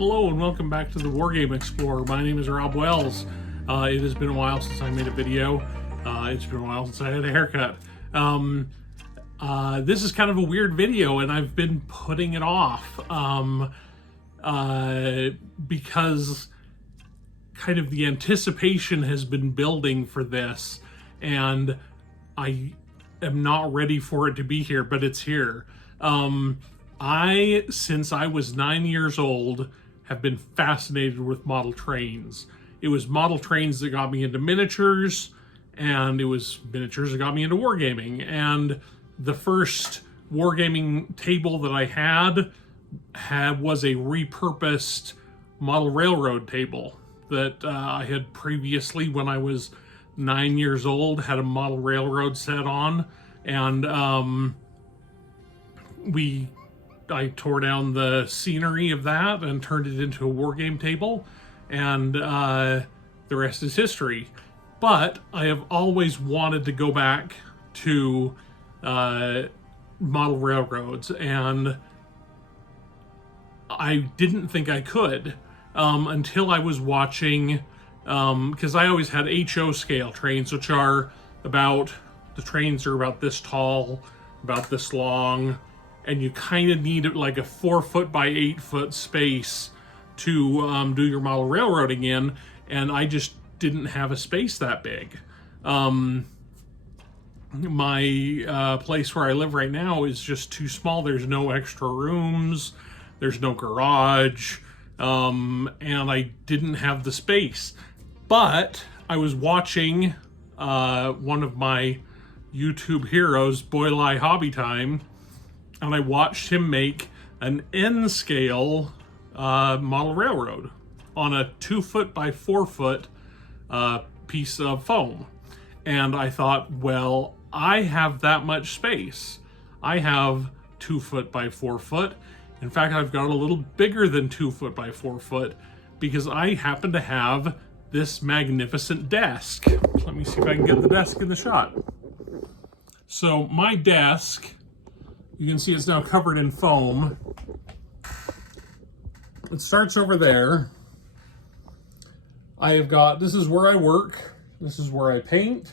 Hello and welcome back to the Wargame Explorer. My name is Rob Wells. It has been a while since I made a video. It's been a while since I had a haircut. This is kind of a weird video and I've been putting it off because kind of the anticipation has been building for this and I am not ready for it to be here, but it's here. Since I was 9 years old, have been fascinated with model trains. It was model trains that got me into miniatures, and it was miniatures that got me into wargaming. And the first wargaming table that I had was a repurposed model railroad table that I had previously, when I was 9 years old, had a model railroad set on, and I tore down the scenery of that and turned it into a wargame table, and the rest is history. But I have always wanted to go back to model railroads, and I didn't think I could until I was watching, because I always had HO scale trains, which are the trains are about this tall, about this long, and you kind of need like a 4 foot by 8 foot space to do your model railroading in, and I just didn't have a space that big. My place where I live right now is just too small. There's no extra rooms, there's no garage, and I didn't have the space. But I was watching one of my YouTube heroes, Boylai Hobby Time, and I watched him make an N-scale model railroad on a 2 foot by 4 foot piece of foam. And I thought, well, I have that much space. I have 2 foot by 4 foot. In fact, I've got a little bigger than 2 foot by 4 foot because I happen to have this magnificent desk. Let me see if I can get the desk in the shot. So my desk, you can see it's now covered in foam. It starts over there. This is where I work. This is where I paint.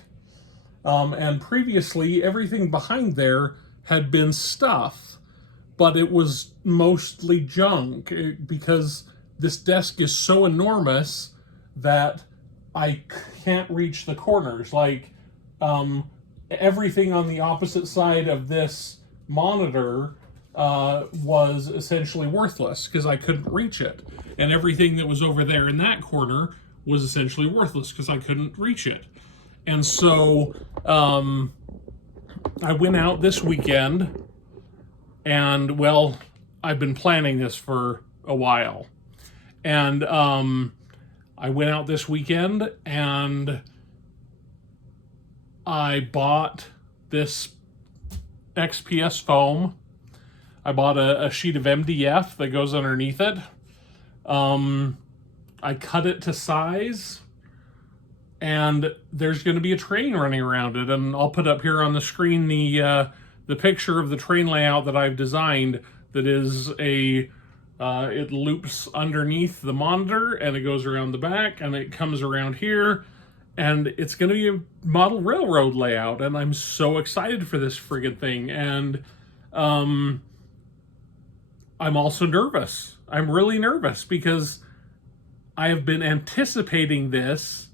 And previously, everything behind there had been stuff, but it was mostly junk because this desk is so enormous that I can't reach the corners. Like, everything on the opposite side of this monitor was essentially worthless because I couldn't reach it, and everything that was over there in that corner was essentially worthless because I couldn't reach it. And so I went out this weekend, and well, I've been planning this for a while, and I went out this weekend and I bought this XPS foam. I bought a sheet of MDF that goes underneath it. I cut it to size, and there's going to be a train running around it, and I'll put up here on the screen the picture of the train layout that I've designed. That is it loops underneath the monitor, and it goes around the back, and it comes around here, and it's going to be a model railroad layout, and I'm so excited for this friggin' thing. And I'm also nervous. I'm really nervous because I have been anticipating this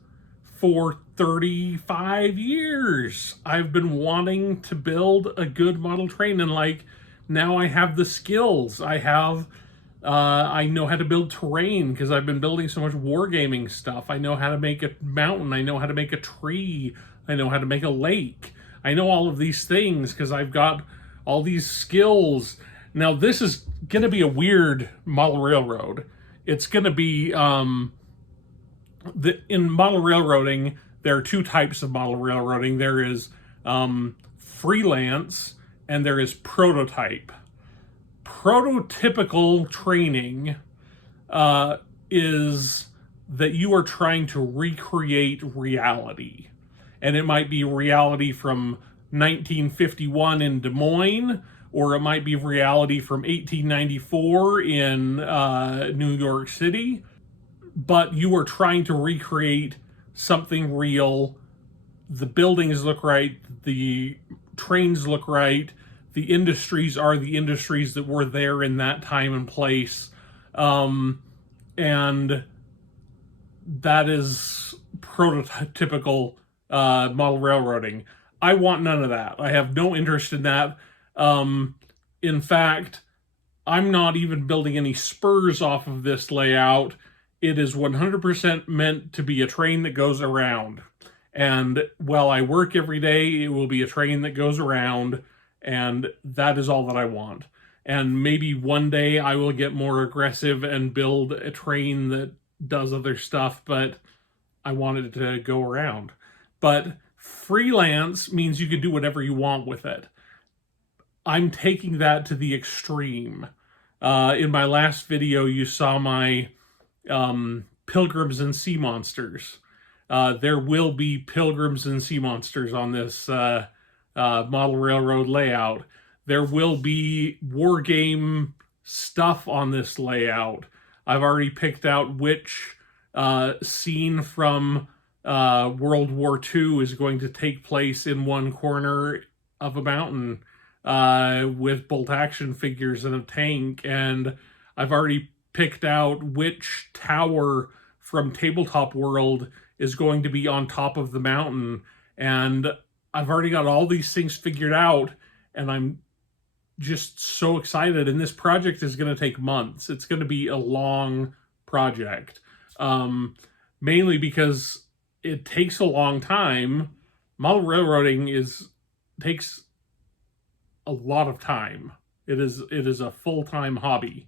for 35 years. I've been wanting to build a good model train, and like, now I have the skills. I know how to build terrain because I've been building so much wargaming stuff. I know how to make a mountain. I know how to make a tree. I know how to make a lake. I know all of these things because I've got all these skills. Now, this is going to be a weird model railroad. It's going to be, in model railroading, there are two types of model railroading. There is freelance and there is prototype. Prototypical training is that you are trying to recreate reality. And it might be reality from 1951 in Des Moines, or it might be reality from 1894 in New York City, but you are trying to recreate something real. The buildings look right, the trains look right, the industries are the industries that were there in that time and place. And that is prototypical model railroading. I want none of that. I have no interest in that. In fact, I'm not even building any spurs off of this layout. It is 100% meant to be a train that goes around. And while I work every day, it will be a train that goes around, and that is all that I want. And maybe one day I will get more aggressive and build a train that does other stuff, but I wanted it to go around. But freelance means you can do whatever you want with it. I'm taking that to the extreme. In my last video, you saw my Pilgrims and Sea Monsters. There will be Pilgrims and Sea Monsters on this model railroad layout. There will be war game stuff on this layout. I've already picked out which scene from World War II is going to take place in one corner of a mountain with bolt action figures and a tank, and I've already picked out which tower from Tabletop World is going to be on top of the mountain, and I've already got all these things figured out, and I'm just so excited. And this project is going to take months. It's going to be a long project, mainly because it takes a long time. Model railroading takes a lot of time. It is a full-time hobby,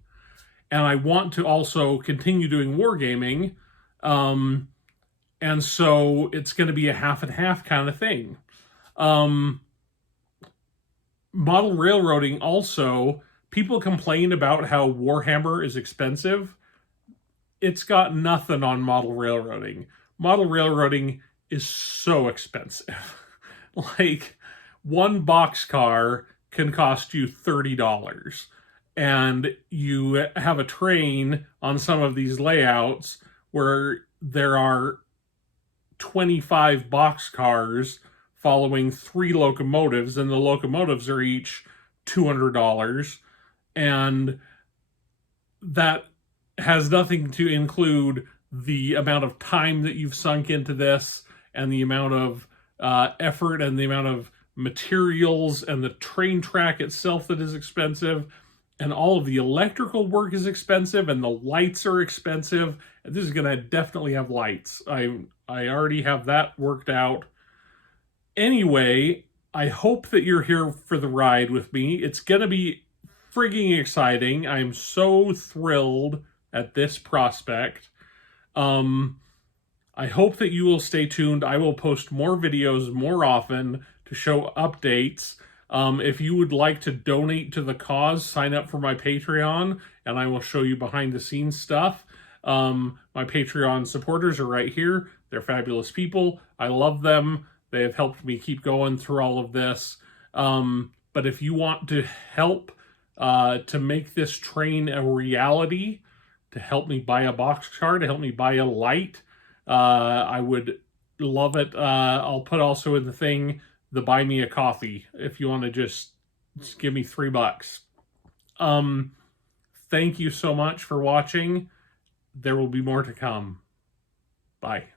and I want to also continue doing wargaming, and so it's going to be a half and half kind of thing. Model railroading also, people complain about how Warhammer is expensive. It's got nothing on model railroading. Model railroading is so expensive. Like, one boxcar can cost you $30. And you have a train on some of these layouts where there are 25 boxcars following 3 locomotives, and the locomotives are each $200. And that has nothing to include the amount of time that you've sunk into this, and the amount of effort, and the amount of materials, and the train track itself that is expensive, and all of the electrical work is expensive, and the lights are expensive. And this is going to definitely have lights. I already have that worked out. Anyway, I hope that you're here for the ride with me. It's going to be frigging exciting. I'm so thrilled at this prospect. I hope that you will stay tuned. I will post more videos more often to show updates. If you would like to donate to the cause, sign up for my Patreon, and I will show you behind the scenes stuff. My Patreon supporters are right here. They're fabulous people. I love them. They have helped me keep going through all of this. But if you want to help to make this train a reality, to help me buy a boxcar, to help me buy a light, I would love it. I'll put also in the thing the buy me a coffee if you want to just give me $3. Thank you so much for watching. There will be more to come. Bye.